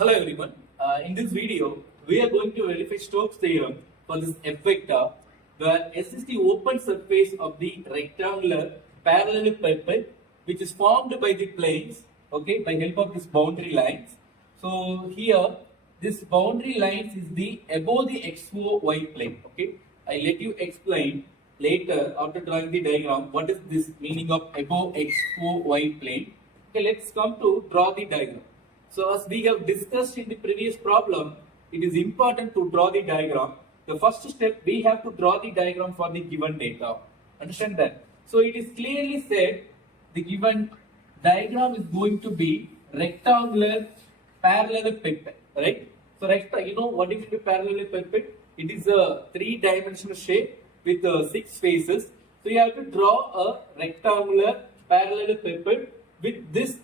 Hello everyone. In this video, we are going to verify Stokes theorem for this F vector, where S is the open surface of the rectangular parallelepiped, which is formed by the planes, okay, by help of these boundary lines. So here, this boundary lines is the above the XOY plane. Okay, I let you explain later after drawing the diagram what is this meaning of above XOY plane. Okay, let's come to draw the diagram. So as we have discussed in the previous problem, it is important to draw the diagram. The first step, we have to draw the diagram for the given data. Understand that? So it is clearly said the given diagram is going to be rectangular parallelepiped, right? So you know what is the parallelepiped? It is a three-dimensional shape with 6 faces. So you have to draw a rectangular parallelepiped with this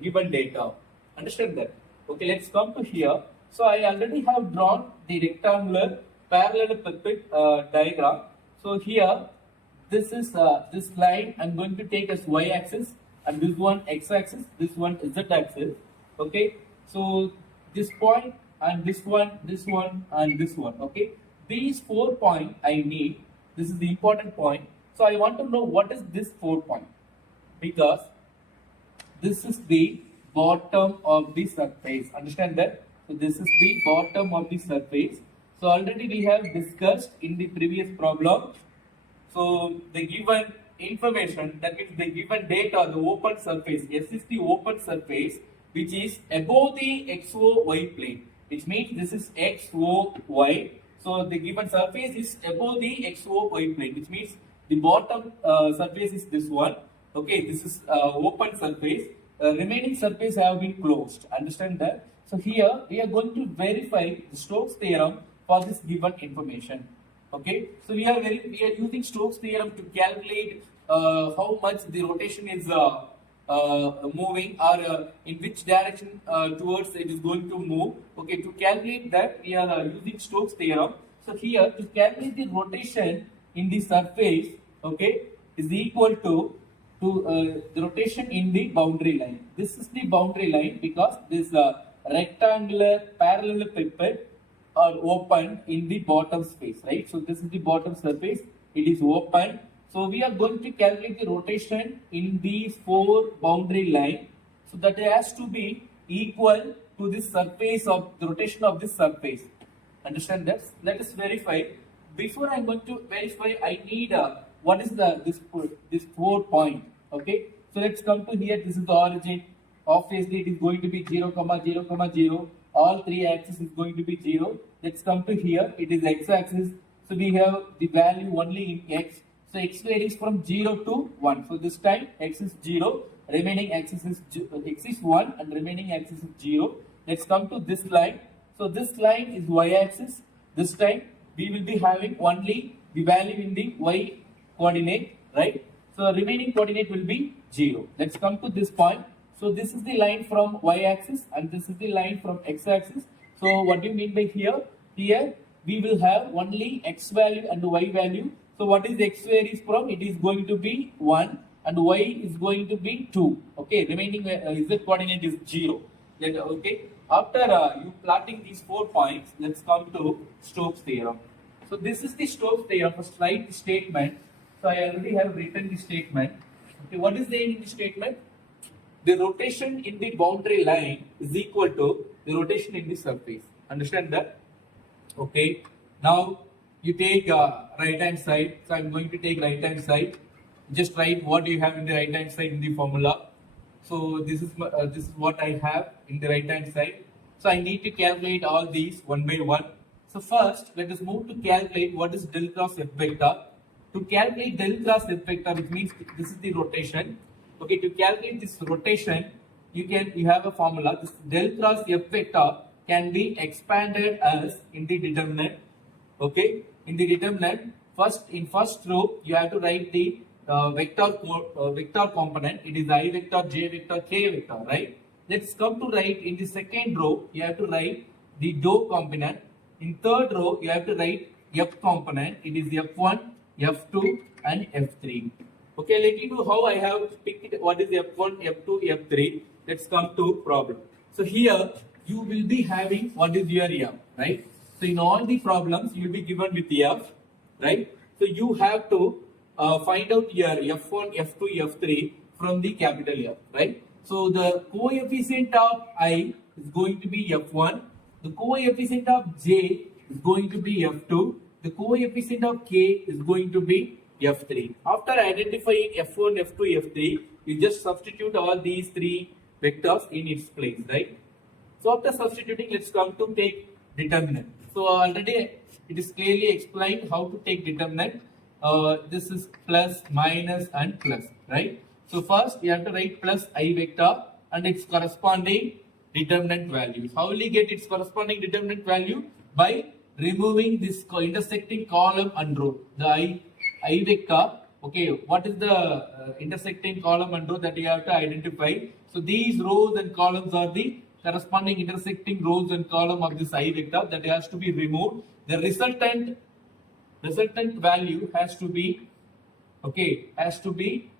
given data. Understand that? Okay, let's come to here. So I already have drawn the rectangular parallelepiped diagram. So here, this is this line I'm going to take as y-axis, and this one x-axis, this one z-axis. Okay, so this point and this one and this one. Okay, these 4 points I need. This is the important point. So I want to know what is this 4 point, because this is the bottom of the surface. Understand that? So this is the bottom of the surface. So already we have discussed in the previous problem. So the given information, that is the given data, the open surface, S is the open surface which is above the XOY plane, which means this is XOY. So the given surface is above the XOY plane, which means the bottom surface is this one. Okay, this is open surface. Remaining surface have been closed. Understand that? So here we are going to verify the Stokes theorem for this given information. Okay, so we are using Stokes theorem to calculate how much the rotation is moving, or in which direction towards it is going to move. Okay, to calculate that we are using Stokes theorem. So here, to calculate the rotation in the surface, okay, is equal to the rotation in the boundary line. This is the boundary line because this rectangular parallelepiped are open in the bottom space, right? So this is the bottom surface, it is open. So we are going to calculate the rotation in these 4 boundary line. So that has to be equal to the surface of the rotation of this surface. Understand that? Let us verify. Before I am going to verify, I need what is this 4 point. Okay, so let's come to here. This is the origin. Obviously, it is going to be 0, 0, 0. All 3 axes is going to be 0. Let's come to here. It is x-axis. So we have the value only in x. So x varies from 0 to 1. So this time x is 0, remaining axis is x is 1, and remaining axis is 0. Let's come to this line. So this line is y-axis. This time we will be having only the value in the y coordinate, right? So remaining coordinate will be 0. Let's come to this point. So this is the line from y-axis and this is the line from x-axis. So what do you mean by here? Here we will have only x value and y value. So what is x varies from? It is going to be 1 and y is going to be 2. Okay, remaining z coordinate is 0. Then, okay, after you plotting these 4 points, let's come to Stokes theorem. So this is the Stokes theorem. First write the statement. So I already have written the statement. Okay, what is there in the statement? The rotation in the boundary line is equal to the rotation in the surface. Understand that? Okay. Now you take right hand side. So I am going to take right hand side. Just write what you have in the right hand side in the formula. So this is what I have in the right hand side. So I need to calculate all these one by one. So first, let us move to calculate what is del cross F vector. To calculate del cross F vector, which means this is the rotation. Okay, to calculate this rotation, you have a formula. This del cross F vector can be expanded as in the determinant. Okay, in the determinant, in first row you have to write the vector component. It is I vector, j vector, k vector, right? Let's come to write in the second row. You have to write the dou component. In third row, you have to write f component. It is f1, f2, and f3. Okay, let me know how I have picked what is f1, f2, f3. Let's come to problem. So here you will be having what is your f, right? So in all the problems you will be given with f, right? So you have to find out your f1, f2, f3 from the capital F, right? So the coefficient of I is going to be f1, the coefficient of j is going to be f2, the coefficient of k is going to be f3. After identifying f1, f2, f3, you just substitute all these three vectors in its place, right? So after substituting, let's come to take determinant. So already it is clearly explained how to take determinant. This is plus, minus and plus, right? So first you have to write plus I vector and its corresponding determinant value. How will you get its corresponding determinant value? By removing this intersecting column and row. The I vector, okay, what is the intersecting column and row that you have to identify? So these rows and columns are the corresponding intersecting rows and column of this I vector that has to be removed. The resultant value has to be, okay, has to be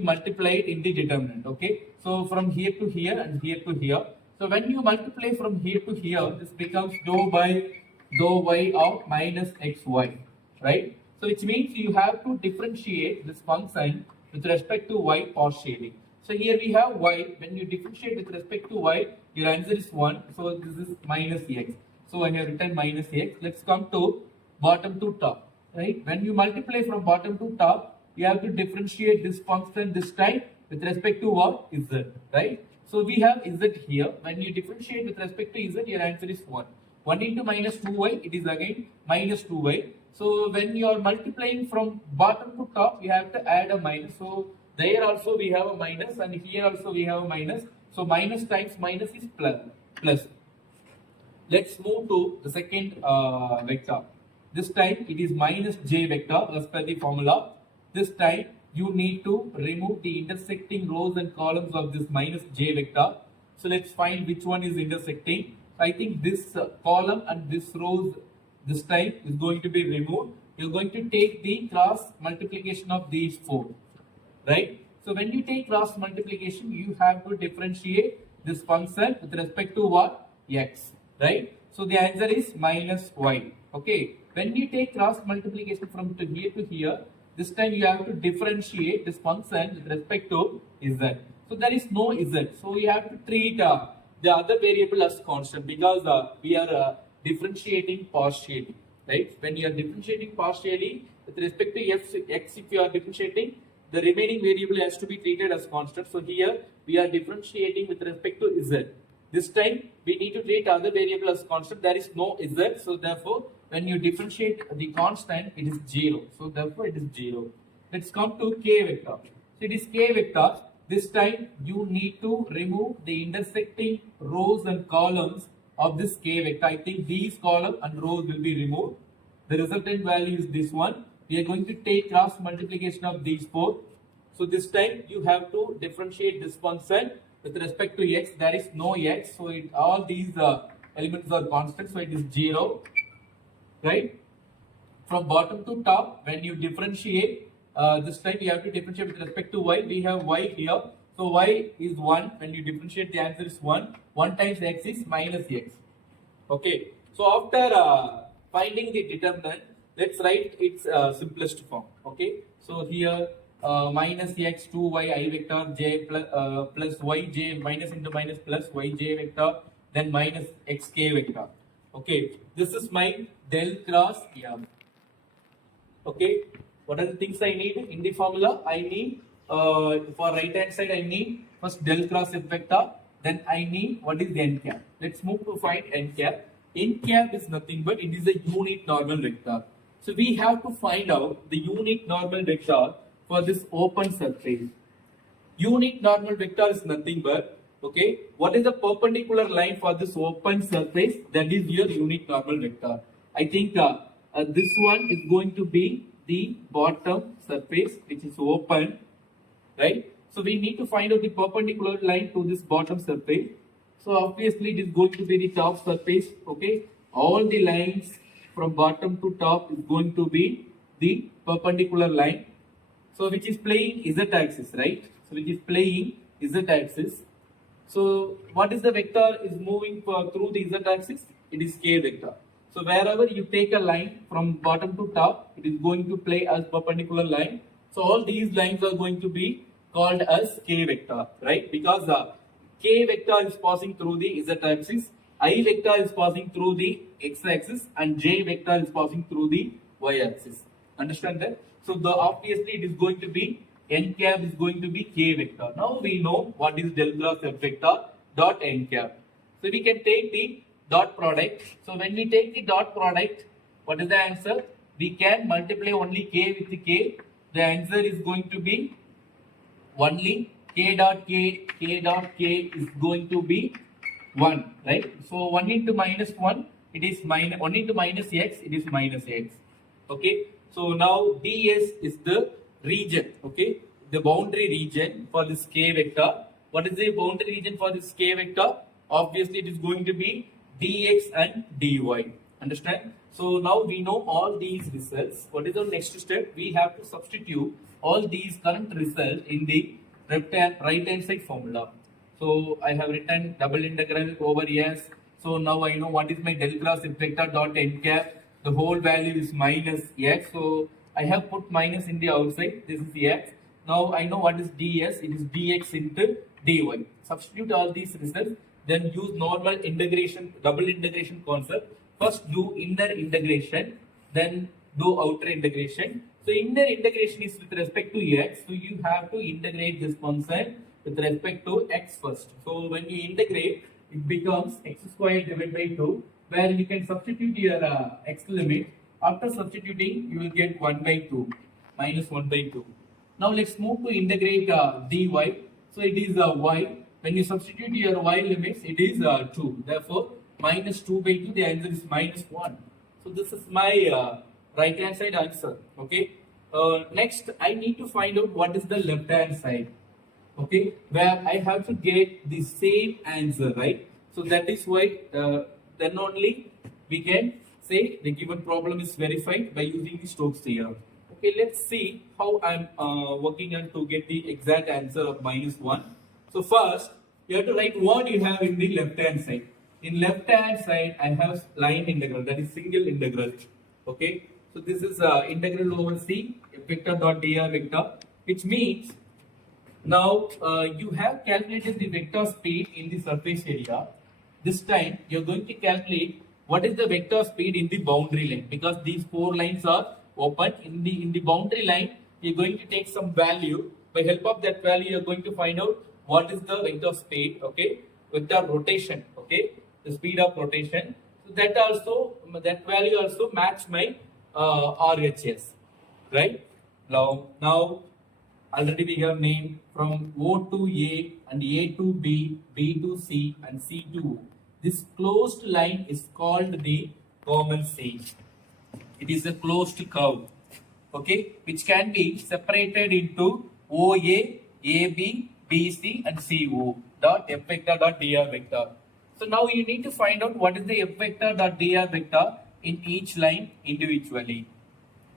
multiplied in the determinant, okay? So from here to here and here to here. So when you multiply from here to here, this becomes dou y of minus xy, right? So which means you have to differentiate this function with respect to y partially. So here we have y. When you differentiate with respect to y, your answer is 1. So this is minus x. So I have written minus x. Let's come to bottom to top, right? When you multiply from bottom to top, you have to differentiate this function this time with respect to what? Z, right? So we have z here. When you differentiate with respect to z, your answer is 1. 1 into minus 2y, it is again minus 2y. So when you are multiplying from bottom to top, you have to add a minus. So there also we have a minus and here also we have a minus. So minus times minus is plus. Let's move to the second vector. This time it is minus j vector as per the formula. This time you need to remove the intersecting rows and columns of this minus j vector. So let's find which one is intersecting. I think this column and this rows this time is going to be removed. You're going to take the cross multiplication of these four, right? So when you take cross multiplication, you have to differentiate this function with respect to what? X, right? So the answer is minus y, okay? When you take cross multiplication from here to here, this time you have to differentiate this function with respect to z. So there is no z. So you have to treat the other variable as constant because we are differentiating partially, right? When you are differentiating partially with respect to x, if you are differentiating, the remaining variable has to be treated as constant. So here we are differentiating with respect to z. This time we need to treat other variable as constant. There is no z. So therefore, when you differentiate the constant, it is 0. So therefore, it is 0. Let's come to k vector. So it is k vector. This time you need to remove the intersecting rows and columns of this k vector. I think these column and rows will be removed. The resultant value is this one. We are going to take cross multiplication of these four. So this time you have to differentiate this function with respect to x. There is no x. So all these elements are constant. So it is 0. Right? From bottom to top, when you differentiate, this time you have to differentiate with respect to y. We have y here. So y is 1. When you differentiate, the answer is 1. 1 times x is minus x. Okay. So after finding the determinant, let's write its simplest form. Okay. So here minus x 2y I vector j plus yj minus into minus plus yj vector, then minus xk vector. Okay, this is my del cross m. Okay, what are the things I need in the formula? I need for right hand side I need first del cross f vector, then I need what is n cap. Let's move to find n cap. N cap is nothing but it is a unit normal vector. So we have to find out the unit normal vector for this open surface. Unit normal vector is nothing but, okay, what is the perpendicular line for this open surface? That is your unit normal vector. I think this one is going to be the bottom surface which is open, right? So we need to find out the perpendicular line to this bottom surface. So obviously it is going to be the top surface, okay? All the lines from bottom to top is going to be the perpendicular line. So which is playing z axis, right? So which is playing z axis. So what is the vector is moving through the z-axis? It is k vector. So wherever you take a line from bottom to top, it is going to play as perpendicular line. So all these lines are going to be called as k vector, right? Because k vector is passing through the z-axis, I vector is passing through the x-axis, and j vector is passing through the y-axis. Understand that? So obviously it is going to be n cap is going to be k vector. Now we know what is del cross f vector dot n cap. So we can take the dot product. So when we take the dot product, what is the answer? We can multiply only k with k. The answer is going to be only k dot k is going to be 1, right? So 1 into minus 1, it is minus 1 into minus x, it is minus x. Okay. So now ds is the region, okay, the boundary region for this k vector. What is the boundary region for this k vector? Obviously it is going to be dx and dy. Understand? So now we know all these results. What is the next step? We have to substitute all these current results in the right hand side formula. So I have written double integral over s. So now I know what is my del cross f vector dot n cap. The whole value is minus x. So I have put minus in the outside. This is x. Now I know what is ds. It is dx into dy. Substitute all these results. Then use normal integration, double integration concept. First do inner integration. Then do outer integration. So inner integration is with respect to x. So you have to integrate this constant with respect to x first. So when you integrate, it becomes x squared divided by 2, where you can substitute your x limit. After substituting, you will get 1 by 2, minus 1 by 2. Now let's move to integrate dy. So it is y. When you substitute your y limits, it is 2. Therefore, minus 2 by 2, the answer is minus 1. So this is my right hand side answer. Okay. Next, I need to find out what is the left hand side. Okay, where I have to get the same answer, right? So that is why then only we can say the given problem is verified by using the Stokes theorem. Okay, let's see how I'm working on to get the exact answer of minus 1. So first, you have to write what you have in the left hand side. In left hand side, I have line integral, that is single integral. Okay, so this is integral over c f vector dot dr vector, which means now you have calculated the vector speed in the surface area. This time you are going to calculate what is the vector speed in the boundary line, because these 4 lines are open. In the boundary line, you are going to take some value. By help of that value, you are going to find out what is the vector speed. Okay, vector rotation. Okay, the speed of rotation. So that value also match my RHS, right? Now already we have named from O to A and A to B, B to C and C to O. This closed line is called the common C. It is a closed curve, okay, which can be separated into OA, AB, BC and CO dot F vector dot dr vector. So now you need to find out what is the F vector dot dr vector in each line individually.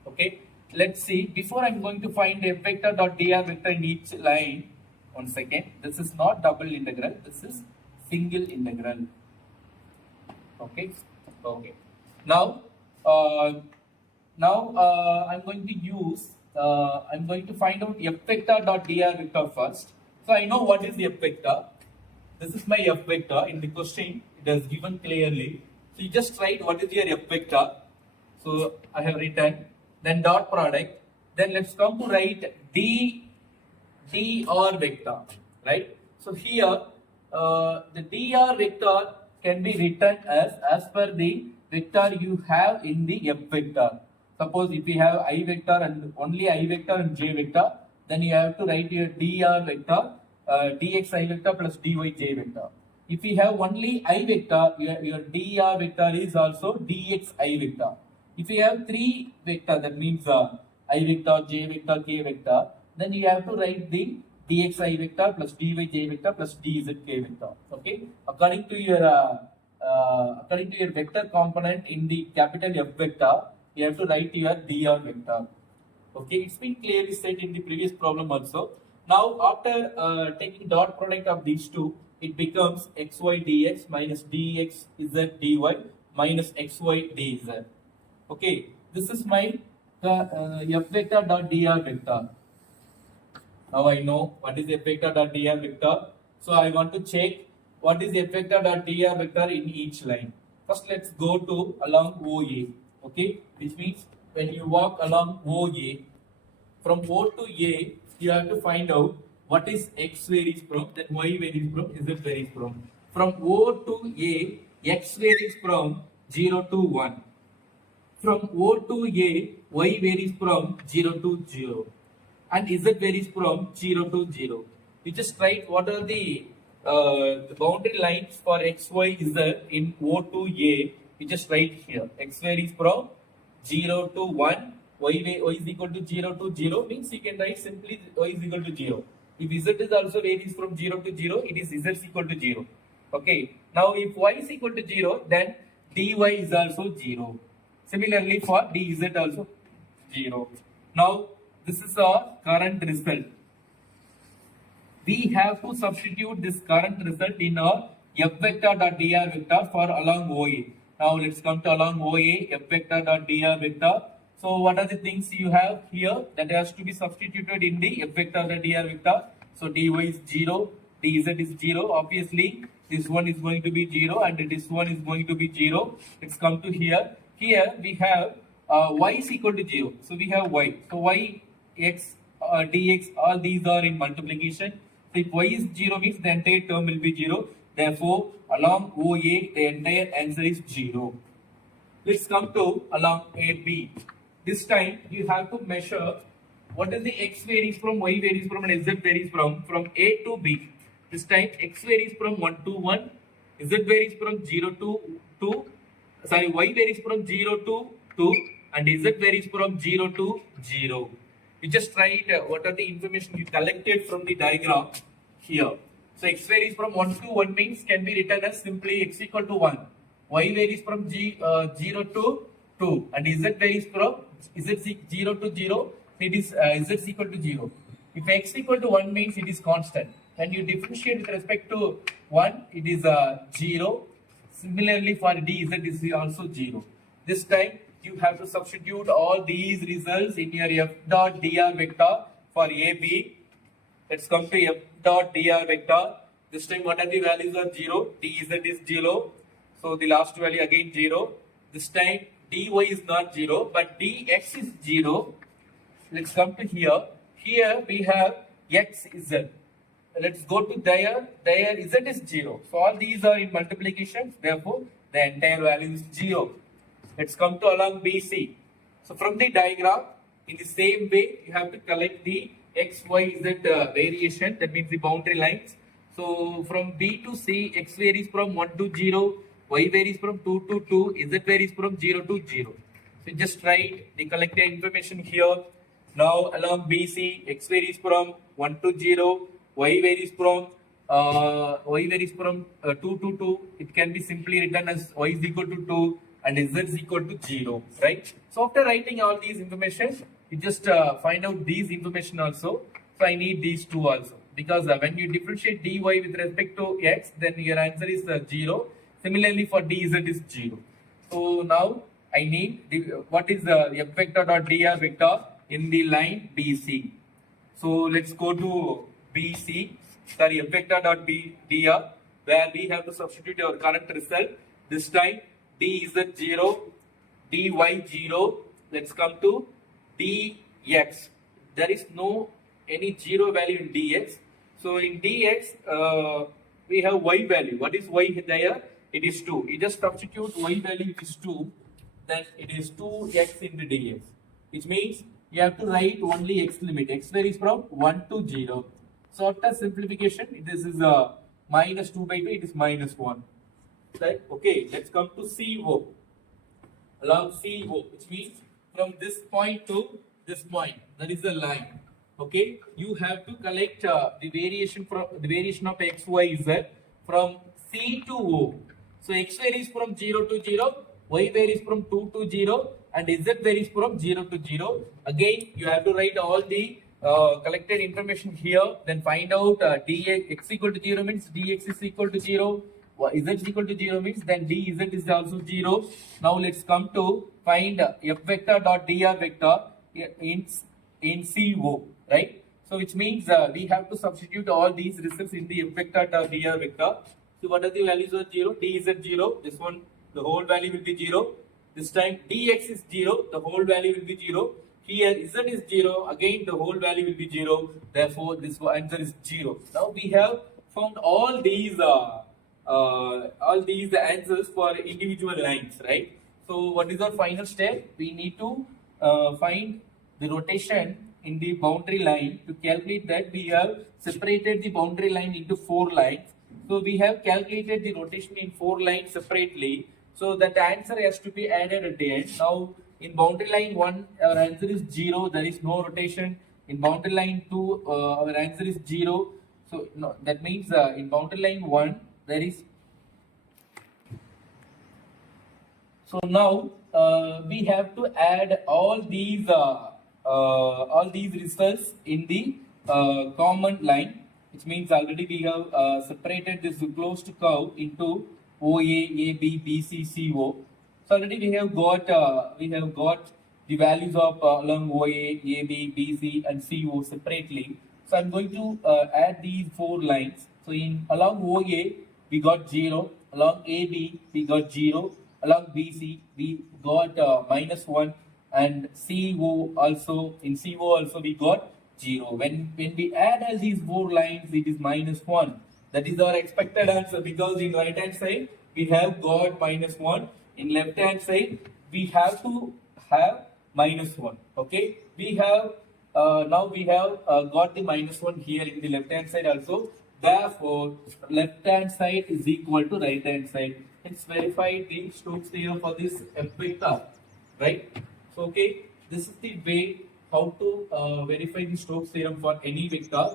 Okay. Let's see, before I'm going to find f vector dot dr vector in each line, 1 second, this is not double integral, this is single integral. Okay, okay. Now, I'm going to use, I'm going to find out f vector dot dr vector first. So I know what is the f vector. This is my f vector. In the question, it is given clearly. So you just write what is your f vector. So I have written. Then dot product, then let's come to write dr vector, right? So here the dr vector can be written as per the vector you have in the f vector. Suppose if you have I vector and only I vector and j vector, then you have to write your dr vector dx I vector plus dy j vector. If you have only I vector, your dr vector is also dx I vector. If you have 3 vector, that means I vector, j vector, k vector, then you have to write the dx I vector plus dy j vector plus dz k vector. Okay, according to your vector component in the capital F vector, you have to write your dr vector. Okay, it's been clearly said in the previous problem also. Now after taking dot product of these two, it becomes xy dx minus dx z dy minus xy dz. Okay, this is my f vector dot dr vector. Now I know what is f vector dot dr vector. So I want to check what is f vector dot dr vector in each line. First, let's go to along OA. Okay, which means when you walk along OA, from O to A, you have to find out what is x varies from, then y varies from, z varies from. From O to A, x varies from 0 to 1. From O to A, y varies from 0 to 0. And z varies from 0 to 0. You just write what are the boundary lines for x, y, z in O to A. You just write here. X varies from 0 to 1. Y is equal to 0 to 0 means you can write simply y is equal to 0. If z is also varies from 0 to 0, it is z is equal to 0. Okay. Now if y is equal to 0, then dy is also 0. Similarly for dz also 0. Now this is our current result. We have to substitute this current result in our f vector dot dr vector for along OA. Now let's come to along OA, f vector dot dr vector. So what are the things you have here that has to be substituted in the f vector dot dr vector? So dy is 0, dz is 0. Obviously, this one is going to be 0 and this one is going to be 0. Let's come to here. Here we have y is equal to 0. So we have y. So y, x, dx, all these are in multiplication. So if y is 0 means the entire term will be 0. Therefore, along OA, the entire answer is 0. Let's come to along AB. This time you have to measure what is the x varies from, y varies from, and z varies from A to B. This time x varies from 1 to 1, z varies from 0 to 2, sorry, y varies from 0 to 2, and z varies from 0 to 0. You just write what are the information you collected from the diagram here. So x varies from 1 to 1 means can be written as simply x equal to 1. Y varies from 0 to 2 and z varies from z 0 to 0, it is z equal to 0. If x equal to 1 means it is constant. When you differentiate with respect to 1, it is 0. Similarly for dz is also 0. This time you have to substitute all these results in your f dot dr vector for AB. Let's come to f dot dr vector. This time what are the values are 0, dz is 0. So the last value again 0. This time dy is not 0 but dx is 0. Let's come to here. Here we have x z. Let's go to there z is 0. So all these are in multiplication. Therefore the entire value is 0. Let's come to along BC. So from the diagram, in the same way, you have to collect the x, y, z variation. That means the boundary lines. So from B to C, x varies from 1 to 0, y varies from 2 to 2, z varies from 0 to 0. So just write the collected information here. Now along BC, x varies from 1 to 0, y varies from 2 to 2. It can be simply written as y is equal to 2 and z is equal to 0, right? So after writing all these information, you just find out these information also. So I need these two also because when you differentiate dy with respect to x, then your answer is 0. Similarly for dz is 0. So now I need what is the f vector dot dr vector in the line BC. So let's go to BC, sorry, f vector dot dr, where we have to substitute our current result. This time dz 0, dy 0. Let's come to dx. There is no any 0 value in dx. So in dx, we have y value. What is y there? It is 2. You just substitute y value, which is 2. Then it is 2x into dx. Which means you have to write only x limit. X varies from 1 to 0. So after simplification, this is minus 2 by 2. It is minus 1. Right? Okay, let's come to CO. Along CO, which means from this point to this point, that is the line. Okay, you have to collect the variation of x, y, z from C to O. So x varies from 0 to 0, y varies from 2 to 0, and z varies from 0 to 0. Again, you have to write all the collected information here, then find out dx equal to 0 means dx is equal to 0, z is equal to 0 means then dz is also 0. Now let's come to find f vector dot dr vector in CO, right? So which means we have to substitute all these results in the f vector dot dr vector. So what are the values of 0? dz 0, this one the whole value will be 0. This time dx is 0, the whole value will be 0. Here z is 0, again the whole value will be 0. Therefore, this answer is 0. Now we have found all these answers for individual lines, right? So what is our final step? We need to find the rotation in the boundary line. To calculate that, we have separated the boundary line into 4 lines. So we have calculated the rotation in 4 lines separately. So that answer has to be added at the end. Now in boundary line 1, our answer is 0. There is no rotation. In boundary line 2, our answer is 0. So no, that means in boundary line 1, there is. So now we have to add all these results in the common line, which means already we have separated this closed curve into OA, AB, BC, CO. So already we have got the values of along OA, AB, BC, and CO separately. So I'm going to add these 4 lines. So in along OA we got 0, along AB we got 0, along BC we got -1, and CO also we got 0. When we add all these 4 lines, it is -1. That is our expected answer, because in right hand side we have got -1. In left hand side we have to have -1. Okay, we have now we have got the -1 here in the left hand side also. Therefore, left hand side is equal to right hand side. Let's verify the Stokes theorem for this f vector, right? So okay, this is the way how to verify the Stokes theorem for any vector.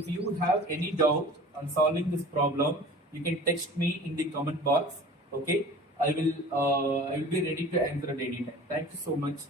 If you have any doubt on solving this problem, you can text me in the comment box. Okay, I will be ready to answer at any time. Thank you so much.